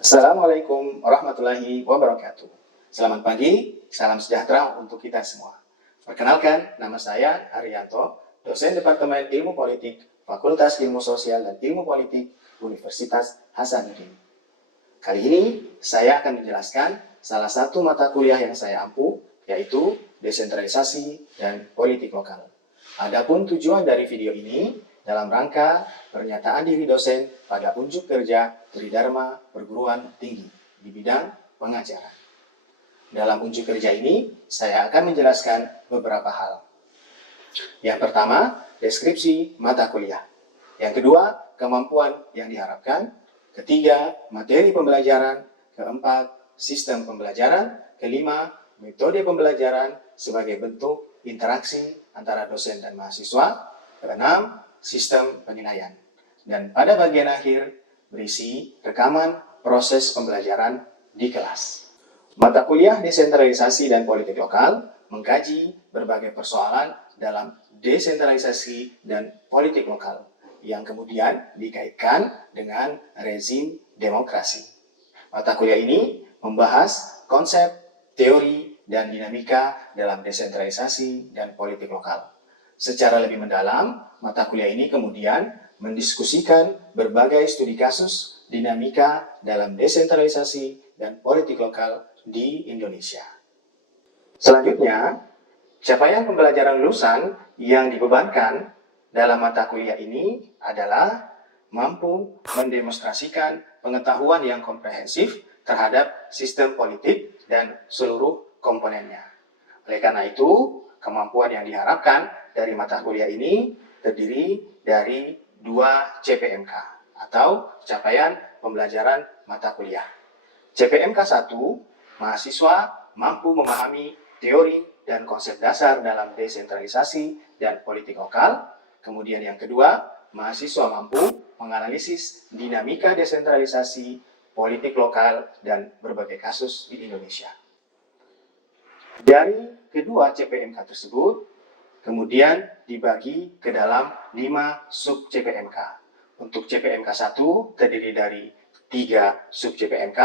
Assalamualaikum warahmatullahi wabarakatuh. Selamat pagi, salam sejahtera untuk kita semua. Perkenalkan, nama saya Arianto, dosen Departemen Ilmu Politik, Fakultas Ilmu Sosial dan Ilmu Politik, Universitas Hasanuddin. Kali ini, saya akan menjelaskan salah satu mata kuliah yang saya ampu, yaitu desentralisasi dan politik lokal. Adapun tujuan dari video ini, dalam rangka pernyataan diri dosen pada unjuk kerja Tridharma Perguruan Tinggi di bidang pengajaran. Dalam unjuk kerja ini, saya akan menjelaskan beberapa hal. Yang pertama, deskripsi mata kuliah. Yang kedua, kemampuan yang diharapkan. Ketiga, materi pembelajaran. Keempat, sistem pembelajaran. Kelima, metode pembelajaran sebagai bentuk interaksi antara dosen dan mahasiswa. Keenam, sistem penilaian. Dan pada bagian akhir berisi rekaman proses pembelajaran di kelas. Mata kuliah desentralisasi dan politik lokal mengkaji berbagai persoalan dalam desentralisasi dan politik lokal yang kemudian dikaitkan dengan rezim demokrasi. Mata kuliah ini membahas konsep, teori, dan dinamika dalam desentralisasi dan politik lokal. Secara lebih mendalam, mata kuliah ini kemudian mendiskusikan berbagai studi kasus dinamika dalam desentralisasi dan politik lokal di Indonesia. Selanjutnya, capaian pembelajaran lulusan yang dibebankan dalam mata kuliah ini adalah mampu mendemonstrasikan pengetahuan yang komprehensif terhadap sistem politik dan seluruh komponennya. Oleh karena itu, kemampuan yang diharapkan dari mata kuliah ini terdiri dari 2 CPMK atau capaian pembelajaran mata kuliah. CPMK 1, mahasiswa mampu memahami teori dan konsep dasar dalam desentralisasi dan politik lokal. Kemudian yang kedua, mahasiswa mampu menganalisis dinamika desentralisasi, politik lokal, dan berbagai kasus di Indonesia. Dari kedua CPMK tersebut, kemudian dibagi ke dalam 5 sub CPMK. Untuk CPMK 1 terdiri dari 3 sub CPMK.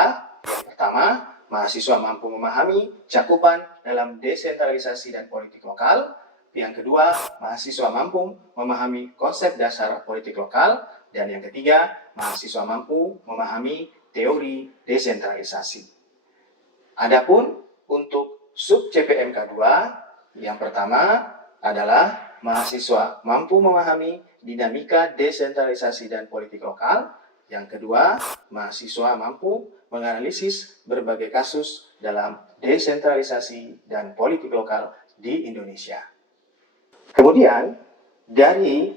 Pertama, mahasiswa mampu memahami cakupan dalam desentralisasi dan politik lokal. Yang kedua, mahasiswa mampu memahami konsep dasar politik lokal. Dan yang ketiga, mahasiswa mampu memahami teori desentralisasi. Adapun untuk sub CPMK 2, yang pertama adalah mahasiswa mampu memahami dinamika desentralisasi dan politik lokal. Yang kedua, mahasiswa mampu menganalisis berbagai kasus dalam desentralisasi dan politik lokal di Indonesia. Kemudian, dari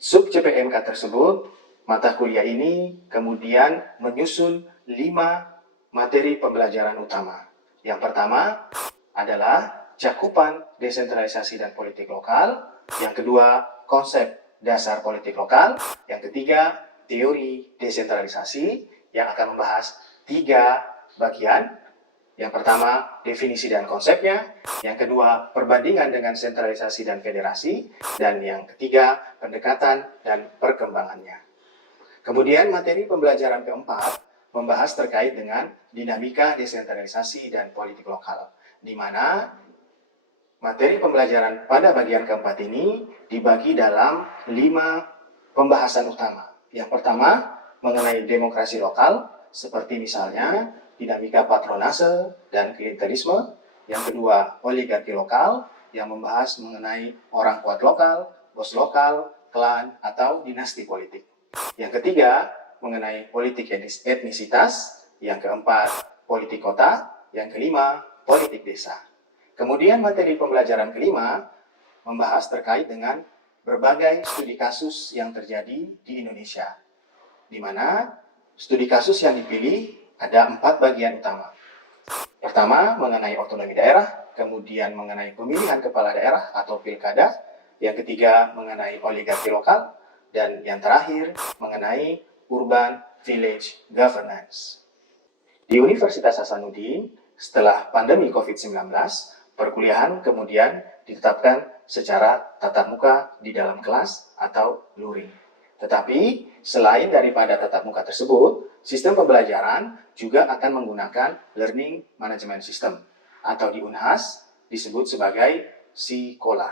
sub CPMK tersebut, mata kuliah ini kemudian menyusun 5 materi pembelajaran utama. Yang pertama adalah cakupan desentralisasi dan politik lokal. Yang kedua, konsep dasar politik lokal. Yang ketiga, teori desentralisasi yang akan membahas 3 bagian. Yang pertama, definisi dan konsepnya. Yang kedua, perbandingan dengan sentralisasi dan federasi. Dan yang ketiga, pendekatan dan perkembangannya. Kemudian materi pembelajaran keempat membahas terkait dengan dinamika desentralisasi dan politik lokal, di mana materi pembelajaran pada bagian keempat ini dibagi dalam 5 pembahasan utama. Yang pertama, mengenai demokrasi lokal, seperti misalnya dinamika patronase dan klientelisme. Yang kedua, oligarki lokal, yang membahas mengenai orang kuat lokal, bos lokal, klan, atau dinasti politik. Yang ketiga, mengenai politik etnisitas. Yang keempat, politik kota. Yang kelima, politik desa. Kemudian materi pembelajaran kelima membahas terkait dengan berbagai studi kasus yang terjadi di Indonesia, di mana studi kasus yang dipilih ada 4 bagian utama. Pertama, mengenai otonomi daerah, kemudian mengenai pemilihan kepala daerah atau pilkada, yang ketiga mengenai oligarki lokal, dan yang terakhir mengenai urban village governance. Di Universitas Hasanuddin, setelah pandemi COVID-19, perkuliahan kemudian ditetapkan secara tatap muka di dalam kelas atau luring. Tetapi, selain daripada tatap muka tersebut, sistem pembelajaran juga akan menggunakan Learning Management System atau di Unhas disebut sebagai Sikola.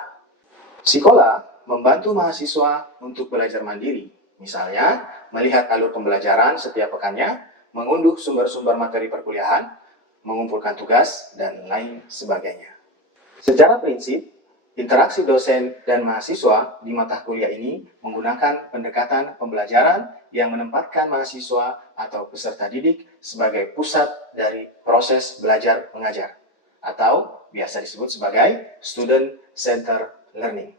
Sikola membantu mahasiswa untuk belajar mandiri, misalnya melihat alur pembelajaran setiap pekannya, mengunduh sumber-sumber materi perkuliahan, mengumpulkan tugas, dan lain sebagainya. Secara prinsip, interaksi dosen dan mahasiswa di mata kuliah ini menggunakan pendekatan pembelajaran yang menempatkan mahasiswa atau peserta didik sebagai pusat dari proses belajar mengajar, atau biasa disebut sebagai student-centered learning.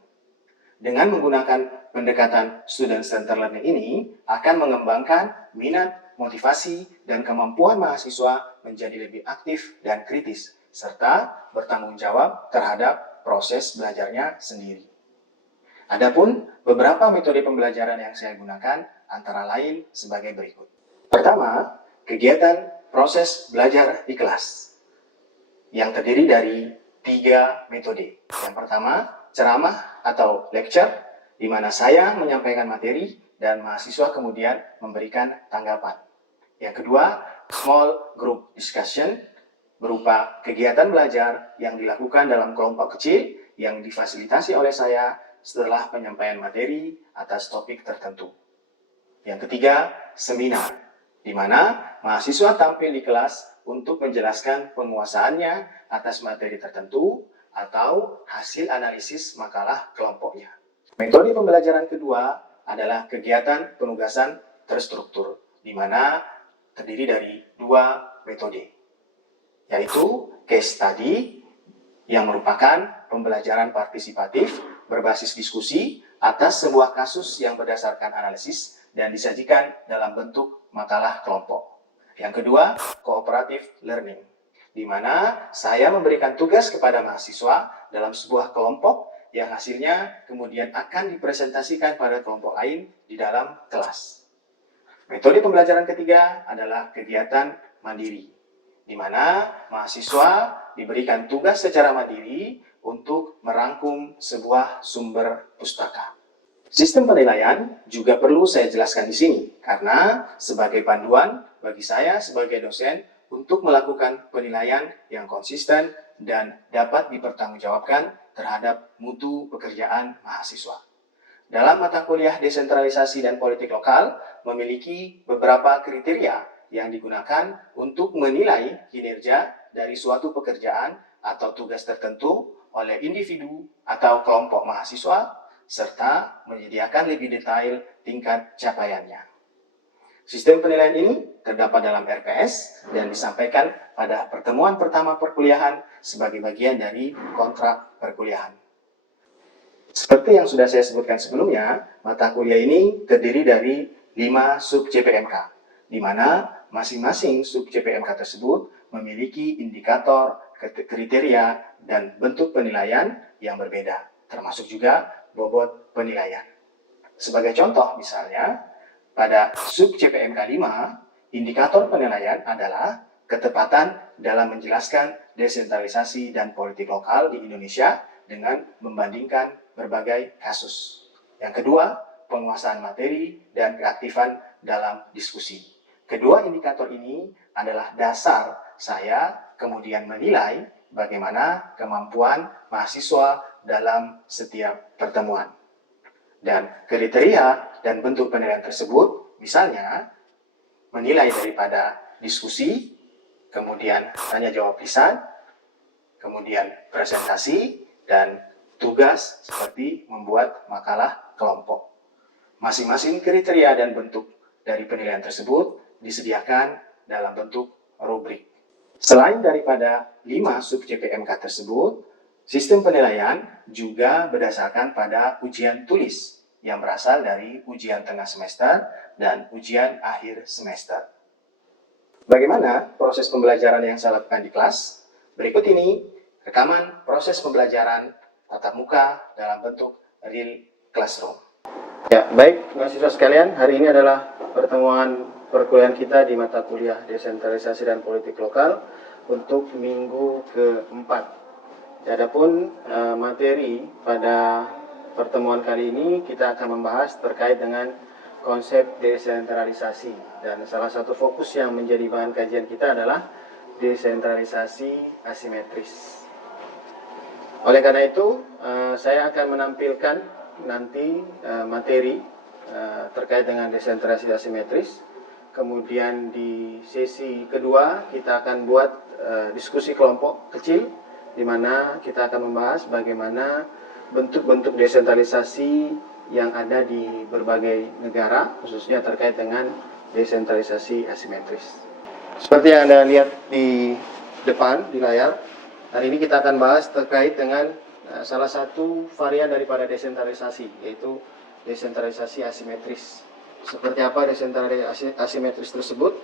Dengan menggunakan pendekatan student-centered learning ini akan mengembangkan minat, motivasi, dan kemampuan mahasiswa menjadi lebih aktif dan kritis, serta bertanggung jawab terhadap proses belajarnya sendiri. Adapun beberapa metode pembelajaran yang saya gunakan antara lain sebagai berikut. Pertama, kegiatan proses belajar di kelas yang terdiri dari 3 metode. Yang pertama, ceramah atau lecture, di mana saya menyampaikan materi dan mahasiswa kemudian memberikan tanggapan. Yang kedua, small group discussion, berupa kegiatan belajar yang dilakukan dalam kelompok kecil yang difasilitasi oleh saya setelah penyampaian materi atas topik tertentu. Yang ketiga, seminar, di mana mahasiswa tampil di kelas untuk menjelaskan penguasaannya atas materi tertentu atau hasil analisis makalah kelompoknya. Metode pembelajaran kedua adalah kegiatan penugasan terstruktur, di mana terdiri dari 2 metode, yaitu case study yang merupakan pembelajaran partisipatif berbasis diskusi atas sebuah kasus yang berdasarkan analisis dan disajikan dalam bentuk makalah kelompok. Yang kedua, cooperative learning, di mana saya memberikan tugas kepada mahasiswa dalam sebuah kelompok yang hasilnya kemudian akan dipresentasikan pada kelompok lain di dalam kelas. Metode pembelajaran ketiga adalah kegiatan mandiri, di mana mahasiswa diberikan tugas secara mandiri untuk merangkum sebuah sumber pustaka. Sistem penilaian juga perlu saya jelaskan di sini, karena sebagai panduan bagi saya sebagai dosen untuk melakukan penilaian yang konsisten dan dapat dipertanggungjawabkan terhadap mutu pekerjaan mahasiswa. Dalam mata kuliah desentralisasi dan politik lokal memiliki beberapa kriteria yang digunakan untuk menilai kinerja dari suatu pekerjaan atau tugas tertentu oleh individu atau kelompok mahasiswa, serta menyediakan lebih detail tingkat capaiannya. Sistem penilaian ini terdapat dalam RPS dan disampaikan pada pertemuan pertama perkuliahan sebagai bagian dari kontrak perkuliahan. Seperti yang sudah saya sebutkan sebelumnya, mata kuliah ini terdiri dari 5 sub CPMK, di mana masing-masing sub CPMK tersebut memiliki indikator, kriteria, dan bentuk penilaian yang berbeda, termasuk juga bobot penilaian. Sebagai contoh misalnya, pada sub CPMK 5, indikator penilaian adalah ketepatan dalam menjelaskan desentralisasi dan politik lokal di Indonesia dengan membandingkan berbagai kasus. Yang kedua, penguasaan materi dan keaktifan dalam diskusi. Kedua indikator ini adalah dasar saya kemudian menilai bagaimana kemampuan mahasiswa dalam setiap pertemuan. Dan kriteria dan bentuk penilaian tersebut, misalnya menilai daripada diskusi, kemudian tanya jawab lisan, kemudian presentasi, dan tugas seperti membuat makalah kelompok. Masing-masing kriteria dan bentuk dari penilaian tersebut disediakan dalam bentuk rubrik. Selain daripada 5 sub CPMK tersebut, sistem penilaian juga berdasarkan pada ujian tulis yang berasal dari ujian tengah semester dan ujian akhir semester. Bagaimana proses pembelajaran yang saya lakukan di kelas? Berikut ini rekaman proses pembelajaran tatap muka dalam bentuk real classroom. Ya, baik mahasiswa sekalian, hari ini adalah pertemuan perkuliahan kita di mata kuliah desentralisasi dan politik lokal untuk minggu ke-4. Adapun materi pada pertemuan kali ini kita akan membahas terkait dengan konsep desentralisasi, dan salah satu fokus yang menjadi bahan kajian kita adalah desentralisasi asimetris. Oleh karena itu, saya akan menampilkan nanti materi terkait dengan desentralisasi asimetris. Kemudian di sesi kedua kita akan buat diskusi kelompok kecil, di mana kita akan membahas bagaimana bentuk-bentuk desentralisasi yang ada di berbagai negara, khususnya terkait dengan desentralisasi asimetris. Seperti yang Anda lihat di depan, di layar, hari ini kita akan bahas terkait dengan salah satu varian daripada desentralisasi, yaitu desentralisasi asimetris. Seperti apa desentralisasi asimetris tersebut?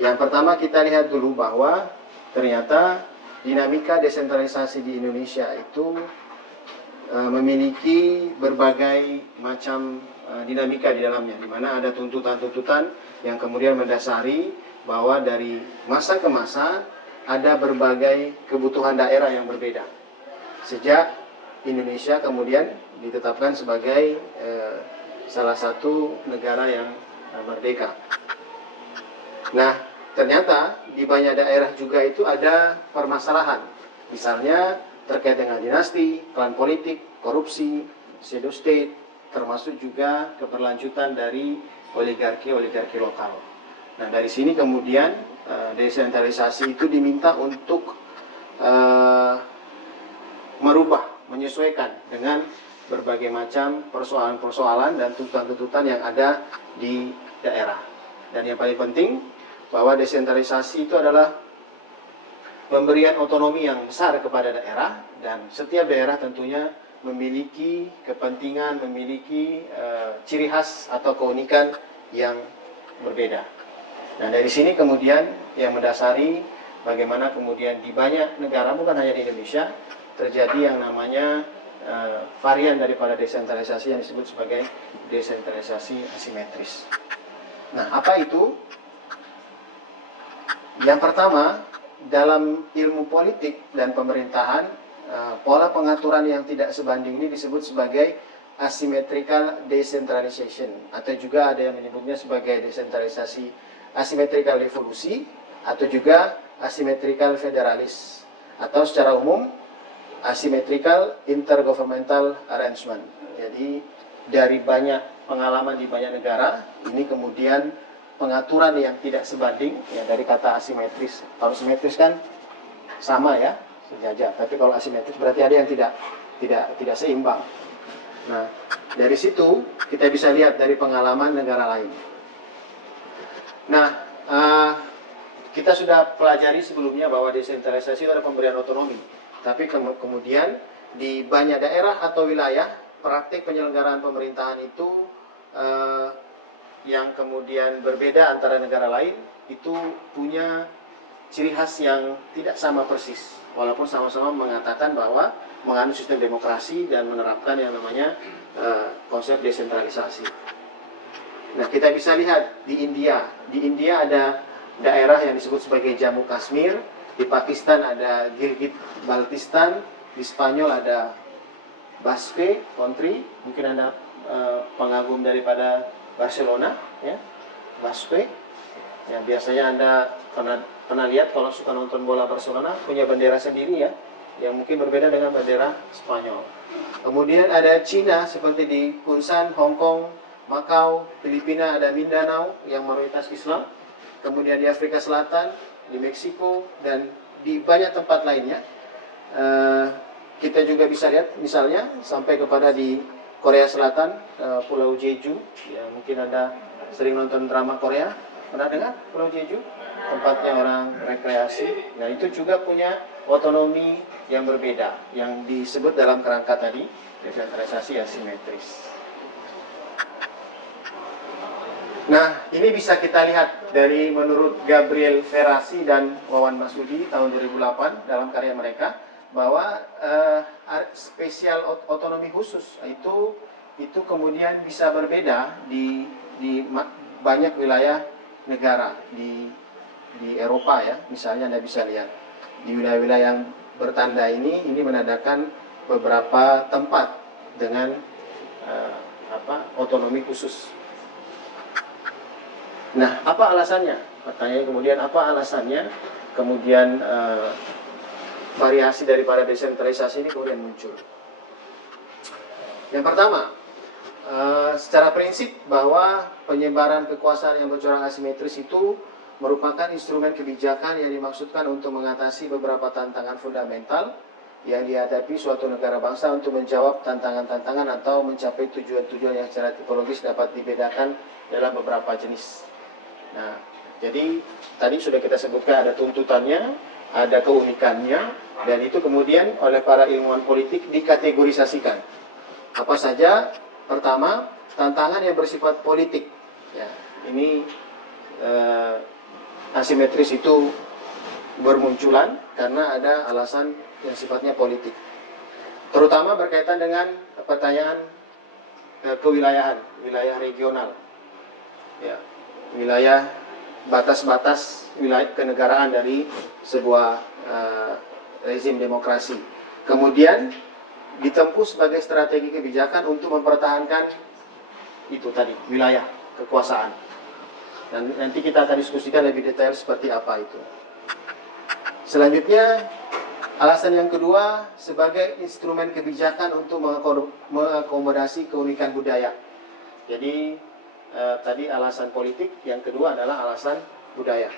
Yang pertama kita lihat dulu bahwa ternyata dinamika desentralisasi di Indonesia itu memiliki berbagai macam dinamika di dalamnya, di mana ada tuntutan-tuntutan yang kemudian mendasari bahwa dari masa ke masa ada berbagai kebutuhan daerah yang berbeda. Sejak Indonesia kemudian ditetapkan sebagai salah satu negara yang merdeka. Nah, ternyata di banyak daerah juga itu ada permasalahan. Misalnya terkait dengan dinasti, klan politik, korupsi, pseudo state, termasuk juga keberlanjutan dari oligarki-oligarki lokal. Nah, dari sini kemudian desentralisasi itu diminta untuk merubah, menyesuaikan dengan berbagai macam persoalan-persoalan dan tuntutan-tuntutan yang ada di daerah. Dan yang paling penting, bahwa desentralisasi itu adalah pemberian otonomi yang besar kepada daerah, dan setiap daerah tentunya memiliki kepentingan, memiliki ciri khas atau keunikan yang berbeda. Nah, dari sini kemudian yang mendasari bagaimana kemudian di banyak negara, bukan hanya di Indonesia, terjadi yang namanya varian daripada desentralisasi yang disebut sebagai desentralisasi asimetris. Nah, apa itu? Yang pertama, dalam ilmu politik dan pemerintahan, pola pengaturan yang tidak sebanding ini disebut sebagai asymmetrical decentralization, atau juga ada yang menyebutnya sebagai desentralisasi asymmetrical revolusi, atau juga asymmetrical federalis, atau secara umum asymmetrical intergovernmental arrangement. Jadi dari banyak pengalaman di banyak negara, ini kemudian pengaturan yang tidak sebanding, ya, dari kata asimetris. Kalau simetris kan sama ya, sejajar. Tapi kalau asimetris berarti ada yang tidak seimbang. Nah, dari situ kita bisa lihat dari pengalaman negara lain. Nah, kita sudah pelajari sebelumnya bahwa desentralisasi itu adalah pemberian otonomi. Tapi kemudian di banyak daerah atau wilayah, praktik penyelenggaraan pemerintahan itu yang kemudian berbeda antara negara lain, itu punya ciri khas yang tidak sama persis, walaupun sama-sama mengatakan bahwa menganut sistem demokrasi dan menerapkan yang namanya konsep desentralisasi. Nah, kita bisa lihat di India ada daerah yang disebut sebagai Jammu Kashmir, di Pakistan ada Gilgit Baltistan, di Spanyol ada Basque Country, mungkin Anda pengagum daripada Barcelona, ya, Basque. Ya, biasanya Anda pernah lihat kalau suka nonton bola Barcelona, punya bendera sendiri ya, yang mungkin berbeda dengan bendera Spanyol. Kemudian ada Cina seperti di Kunsan, Hong Kong, Macau, Filipina ada Mindanao yang mayoritas Islam. Kemudian di Afrika Selatan, di Meksiko, dan di banyak tempat lainnya. Kita juga bisa lihat misalnya sampai kepada di Korea Selatan, Pulau Jeju, ya mungkin Anda sering nonton drama Korea, pernah dengar Pulau Jeju? Tempatnya orang rekreasi. Nah, itu juga punya otonomi yang berbeda, yang disebut dalam kerangka tadi, desentralisasi asimetris. Nah, ini bisa kita lihat dari menurut Gabriel Ferrasi dan Wawan Masudi tahun 2008 dalam karya mereka, bahwa spesial otonomi khusus itu kemudian bisa berbeda di banyak wilayah negara di Eropa ya. Misalnya Anda bisa lihat di wilayah-wilayah yang bertanda ini menandakan beberapa tempat dengan otonomi khusus. Nah, apa alasannya? Pertanyaan kemudian apa alasannya? Kemudian variasi daripada desentralisasi ini kemudian muncul. Yang pertama, secara prinsip bahwa penyebaran kekuasaan yang bercorak asimetris itu merupakan instrumen kebijakan yang dimaksudkan untuk mengatasi beberapa tantangan fundamental yang dihadapi suatu negara bangsa untuk menjawab tantangan-tantangan atau mencapai tujuan-tujuan yang secara tipologis dapat dibedakan dalam beberapa jenis. Nah, jadi tadi sudah kita sebutkan ada tuntutannya, ada keunikannya, dan itu kemudian oleh para ilmuwan politik dikategorisasikan. Apa saja? Pertama, tantangan yang bersifat politik. Ya, ini asimetris itu bermunculan karena ada alasan yang sifatnya politik. Terutama berkaitan dengan pertanyaan kewilayahan, wilayah regional. Ya, wilayah batas-batas wilayah kenegaraan dari sebuah rezim demokrasi. Kemudian ditempuh sebagai strategi kebijakan untuk mempertahankan itu tadi, wilayah kekuasaan. Dan nanti kita akan diskusikan lebih detail seperti apa itu. Selanjutnya, alasan yang kedua sebagai instrumen kebijakan untuk mengakomodasi keunikan budaya. Jadi tadi alasan politik, yang kedua adalah alasan budaya.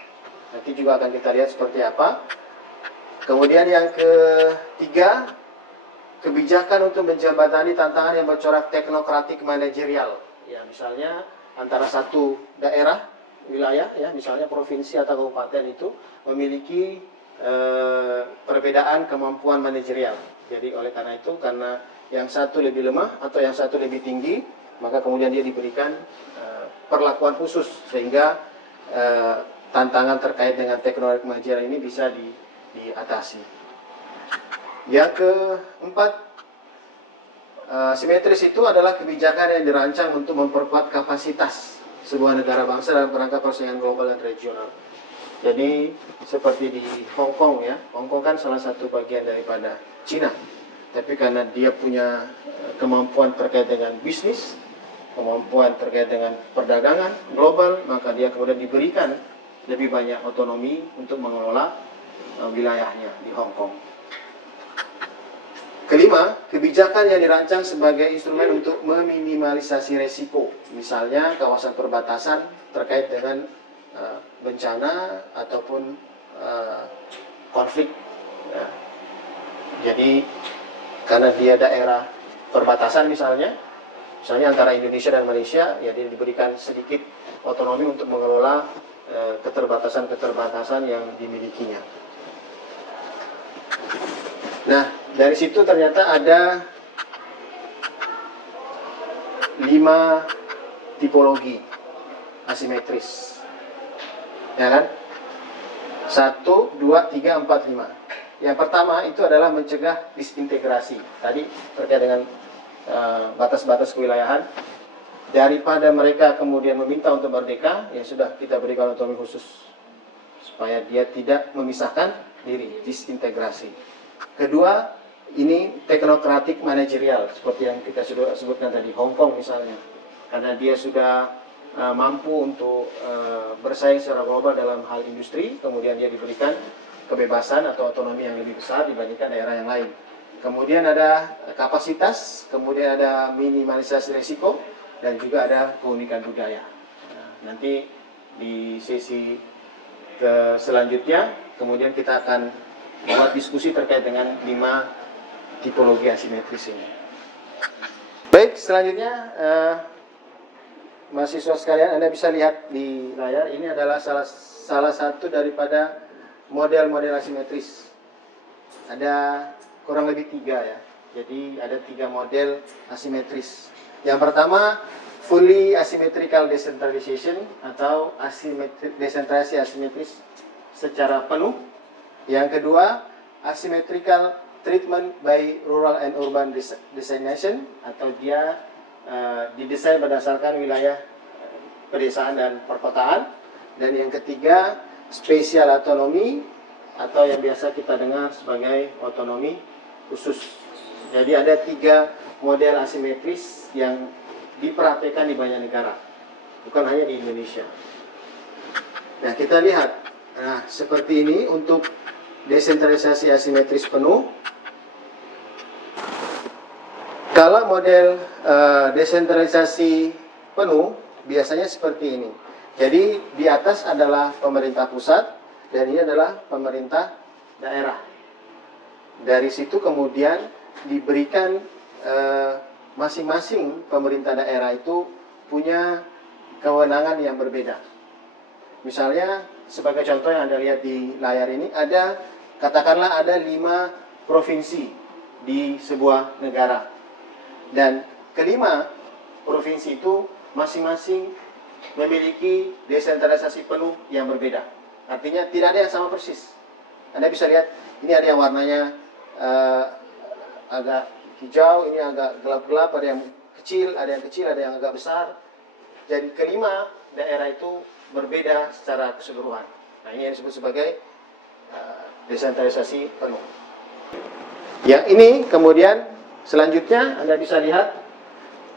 Nanti juga akan kita lihat seperti apa. Kemudian yang ketiga, kebijakan untuk menjembatani tantangan yang bercorak teknokratik manajerial. Ya, misalnya antara satu daerah, wilayah, ya, misalnya provinsi atau kabupaten itu memiliki perbedaan kemampuan manajerial. Jadi oleh karena itu, karena yang satu lebih lemah atau yang satu lebih tinggi, maka kemudian dia diberikan perlakuan khusus sehingga tantangan terkait dengan teknologi manajerial ini bisa diatasi. Yang keempat, simetris itu adalah kebijakan yang dirancang untuk memperkuat kapasitas sebuah negara bangsa dalam kerangka persaingan global dan regional. Jadi seperti di Hong Kong, ya, Hong Kong kan salah satu bagian daripada Cina. Tapi karena dia punya kemampuan terkait dengan bisnis, kemampuan terkait dengan perdagangan global, maka dia kemudian diberikan lebih banyak otonomi untuk mengelola wilayahnya di Hong Kong. Kelima, kebijakan yang dirancang sebagai instrumen untuk meminimalisasi resiko, misalnya kawasan perbatasan terkait dengan bencana ataupun konflik. Ya. Jadi karena dia daerah perbatasan misalnya antara Indonesia dan Malaysia, ya dia diberikan sedikit otonomi untuk mengelola keterbatasan-keterbatasan yang dimilikinya. Nah, dari situ ternyata ada 5 tipologi asimetris. Ya kan? 1, 2, 3, 4, 5. Yang pertama itu adalah mencegah disintegrasi. Tadi terkait dengan batas-batas kewilayahan. Daripada mereka kemudian meminta untuk merdeka, ya sudah kita berikan otonomi khusus supaya dia tidak memisahkan diri, disintegrasi. Kedua, ini teknokratik manajerial seperti yang kita sudah sebutkan tadi, Hong Kong misalnya, karena dia sudah mampu untuk bersaing secara global dalam hal industri, kemudian dia diberikan kebebasan atau otonomi yang lebih besar dibandingkan daerah yang lain. Kemudian ada kapasitas, kemudian ada minimalisasi risiko, dan juga ada keunikan budaya. Nah, nanti di sesi selanjutnya, kemudian kita akan buat diskusi terkait dengan 5 tipologi asimetris ini. Baik, selanjutnya mahasiswa sekalian, Anda bisa lihat di layar, ini adalah salah satu daripada model-model asimetris. Ada kurang lebih 3 ya. Jadi ada 3 model asimetris. Yang pertama, fully asymmetrical decentralization atau desentralisasi asimetris secara penuh. Yang kedua, asymmetrical treatment by rural and urban designation, atau dia didesain berdasarkan wilayah pedesaan dan perkotaan. Dan yang ketiga, spatial autonomy atau yang biasa kita dengar sebagai otonomi khusus. Jadi ada 3 model asimetris yang diperhatikan di banyak negara, bukan hanya di Indonesia. Nah, kita lihat. Nah, seperti ini untuk desentralisasi asimetris penuh. Kalau model desentralisasi penuh biasanya seperti ini. Jadi di atas adalah pemerintah pusat dan ini adalah pemerintah daerah. Dari situ kemudian diberikan masing-masing pemerintah daerah itu punya kewenangan yang berbeda. Misalnya sebagai contoh yang Anda lihat di layar ini, katakanlah ada 5 provinsi di sebuah negara. Dan kelima provinsi itu masing-masing memiliki desentralisasi penuh yang berbeda. Artinya tidak ada yang sama persis. Anda bisa lihat, ini ada yang warnanya agak hijau, ini agak gelap-gelap, ada yang kecil, ada yang agak besar. Jadi kelima daerah itu berbeda secara keseluruhan. Nah, ini yang disebut sebagai desentralisasi penuh. Yang ini kemudian selanjutnya Anda bisa lihat,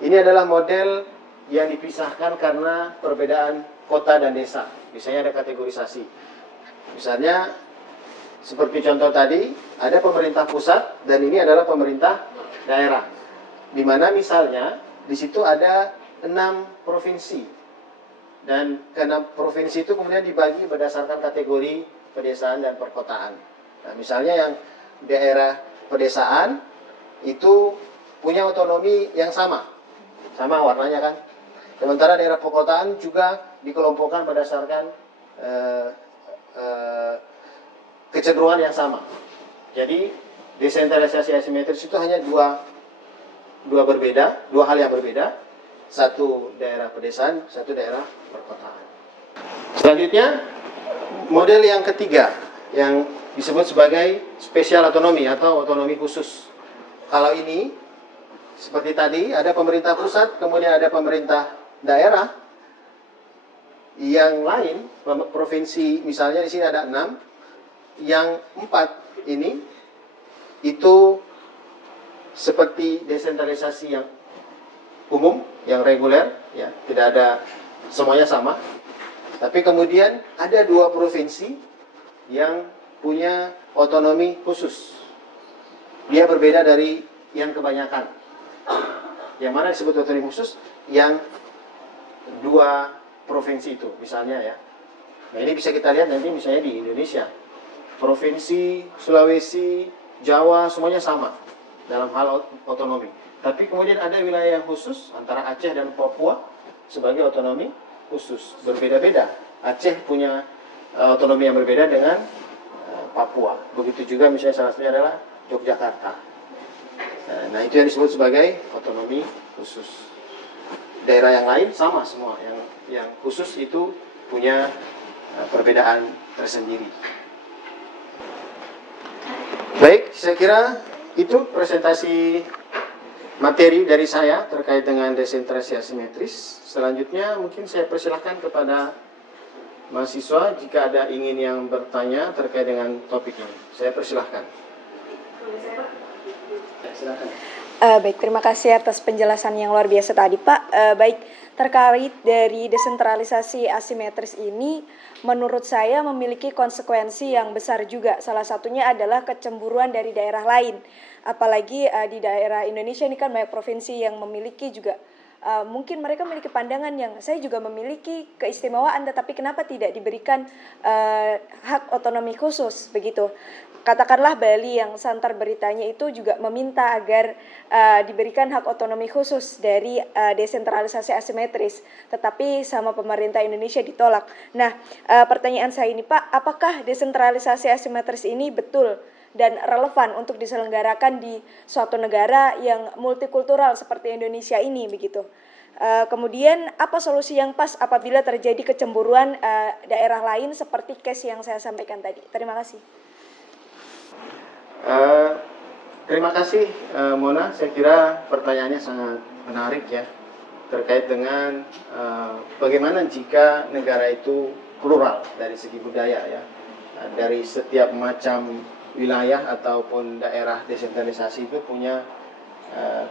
ini adalah model yang dipisahkan karena perbedaan kota dan desa. Misalnya ada kategorisasi. Misalnya seperti contoh tadi, ada pemerintah pusat dan ini adalah pemerintah daerah. Di mana misalnya di situ ada 6 provinsi. Dan ke-6 provinsi itu kemudian dibagi berdasarkan kategori pedesaan dan perkotaan. Nah, misalnya yang daerah pedesaan itu punya otonomi yang sama warnanya kan. Sementara daerah perkotaan juga dikelompokkan berdasarkan kecenderungan yang sama. Jadi desentralisasi asimetris itu hanya dua hal yang berbeda. Satu daerah pedesaan, satu daerah perkotaan. Selanjutnya model yang ketiga yang disebut sebagai spesial otonomi atau otonomi khusus. Kalau ini seperti tadi ada pemerintah pusat, kemudian ada pemerintah daerah. Yang lain provinsi, misalnya di sini ada 6, yang 4 ini itu seperti desentralisasi yang umum, yang reguler, ya, tidak ada semuanya sama. Tapi kemudian ada 2 provinsi yang punya otonomi khusus. Dia berbeda dari yang kebanyakan. Yang mana disebut otonomi khusus? Yang 2 provinsi itu, misalnya ya. Nah, ini bisa kita lihat nanti misalnya di Indonesia. Provinsi Sulawesi, Jawa, semuanya sama dalam hal otonomi. Tapi kemudian ada wilayah yang khusus antara Aceh dan Papua sebagai otonomi khusus. Berbeda-beda. Aceh punya otonomi yang berbeda dengan Papua. Begitu juga misalnya salah satunya adalah Yogyakarta. Nah, itu yang disebut sebagai otonomi khusus. Daerah yang lain sama semua. Yang khusus itu punya perbedaan tersendiri. Baik, saya kira itu presentasi materi dari saya terkait dengan desentralisasi asimetris. Selanjutnya mungkin saya persilahkan kepada mahasiswa jika ada ingin yang bertanya terkait dengan topik ini. Saya persilahkan. Silakan. Baik, terima kasih atas penjelasan yang luar biasa tadi, Pak. Baik, terkait dari desentralisasi asimetris ini, menurut saya memiliki konsekuensi yang besar juga. Salah satunya adalah kecemburuan dari daerah lain. Apalagi di daerah Indonesia ini kan banyak provinsi yang memiliki juga. Mungkin mereka memiliki pandangan yang saya juga memiliki keistimewaan, tetapi kenapa tidak diberikan hak otonomi khusus begitu. Katakanlah Bali yang santer beritanya itu juga meminta agar diberikan hak otonomi khusus dari desentralisasi asimetris, tetapi sama pemerintah Indonesia ditolak. Nah, pertanyaan saya ini Pak, apakah desentralisasi asimetris ini betul dan relevan untuk diselenggarakan di suatu negara yang multikultural seperti Indonesia ini begitu? Kemudian apa solusi yang pas apabila terjadi kecemburuan daerah lain seperti case yang saya sampaikan tadi? Terima kasih. Terima kasih Mona, saya kira pertanyaannya sangat menarik ya, terkait dengan bagaimana jika negara itu plural dari segi budaya ya, dari setiap macam wilayah ataupun daerah desentralisasi itu punya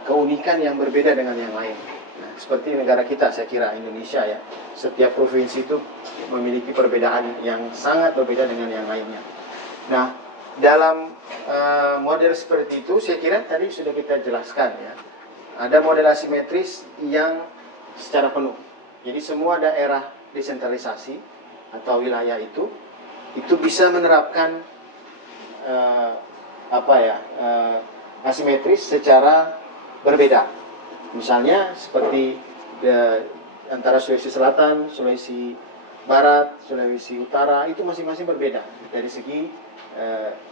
keunikan yang berbeda dengan yang lain. Nah, seperti negara kita, saya kira Indonesia ya, setiap provinsi itu memiliki perbedaan yang sangat berbeda dengan yang lainnya. Nah, dalam model seperti itu saya kira tadi sudah kita jelaskan ya, ada model asimetris yang secara penuh. Jadi semua daerah desentralisasi atau wilayah itu bisa menerapkan asimetris secara berbeda. Misalnya seperti antara Sulawesi Selatan, Sulawesi Barat, Sulawesi Utara itu masing-masing berbeda dari segi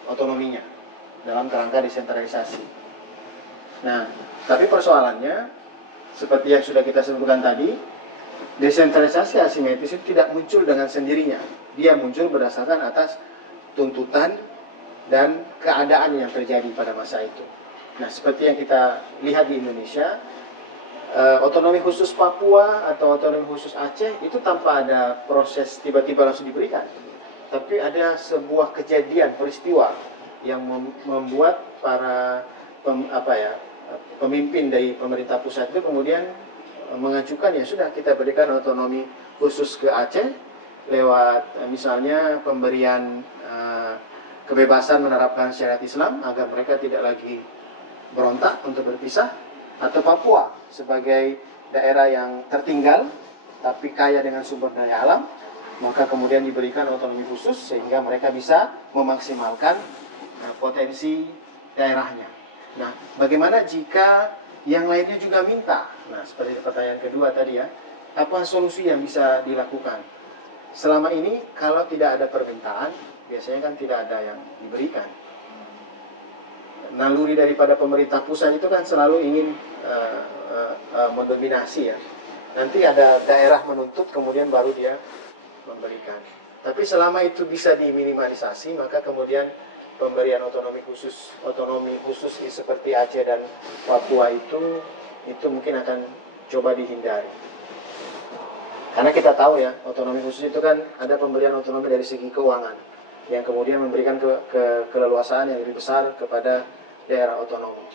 otonominya dalam kerangka desentralisasi. Nah, tapi persoalannya seperti yang sudah kita sebutkan tadi, desentralisasi asimetris itu tidak muncul dengan sendirinya. Dia muncul berdasarkan atas tuntutan dan keadaan yang terjadi pada masa itu. Nah, seperti yang kita lihat di Indonesia, otonomi khusus Papua atau otonomi khusus Aceh itu tanpa ada proses tiba-tiba langsung diberikan. Tapi ada sebuah kejadian, peristiwa yang membuat para pemimpin dari pemerintah pusat itu kemudian mengajukan, ya sudah kita berikan otonomi khusus ke Aceh lewat misalnya pemberian kebebasan menerapkan syariat Islam agar mereka tidak lagi berontak untuk berpisah, atau Papua sebagai daerah yang tertinggal tapi kaya dengan sumber daya alam, maka kemudian diberikan otonomi khusus sehingga mereka bisa memaksimalkan potensi daerahnya. Nah, bagaimana jika yang lainnya juga minta? Nah, seperti pertanyaan kedua tadi ya, apa solusi yang bisa dilakukan? Selama ini kalau tidak ada permintaan, biasanya kan tidak ada yang diberikan. Naluri daripada pemerintah pusat itu kan selalu ingin mendominasi ya. Nanti ada daerah menuntut, kemudian baru dia memberikan. Tapi selama itu bisa diminimalisasi, maka kemudian pemberian otonomi khusus seperti Aceh dan Papua itu mungkin akan coba dihindari. Karena kita tahu ya, otonomi khusus itu kan ada pemberian otonomi dari segi keuangan yang kemudian memberikan keleluasaan yang lebih besar kepada daerah otonomi.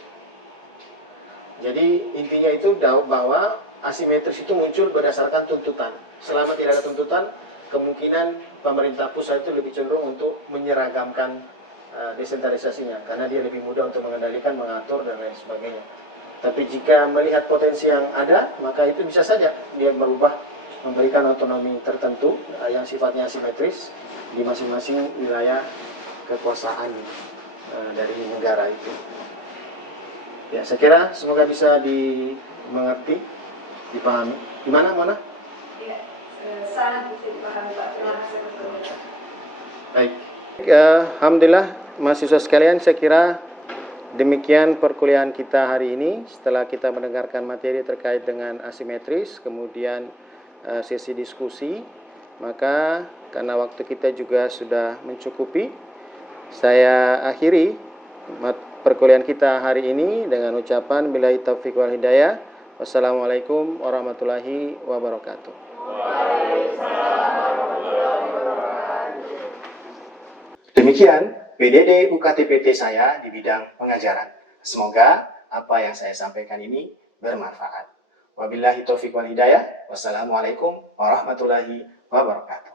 Jadi intinya itu bahwa asimetris itu muncul berdasarkan tuntutan. Selama tidak ada tuntutan, kemungkinan pemerintah pusat itu lebih cenderung untuk menyeragamkan desentralisasinya, karena dia lebih mudah untuk mengendalikan, mengatur, dan lain sebagainya. Tapi jika melihat potensi yang ada, maka itu bisa saja dia berubah, memberikan otonomi tertentu yang sifatnya asimetris di masing-masing wilayah kekuasaan dari negara itu. Ya, saya kira semoga bisa dimengerti, dipahami. Gimana, Mona? Iya, sangat bisa dipahami Pak. Terima kasih. Baik. Alhamdulillah, mahasiswa sekalian, saya kira demikian perkuliahan kita hari ini. Setelah kita mendengarkan materi terkait dengan asimetris, kemudian sesi diskusi, maka karena waktu kita juga sudah mencukupi, saya akhiri perkuliahan kita hari ini dengan ucapan billahi taufiq wal hidayah. Wassalamualaikum warahmatullahi wabarakatuh. Demikian PDD UKTPT saya di bidang pengajaran. Semoga apa yang saya sampaikan ini bermanfaat. Wabillahi taufiq wal hidayah. Wassalamualaikum warahmatullahi wabarakatuh.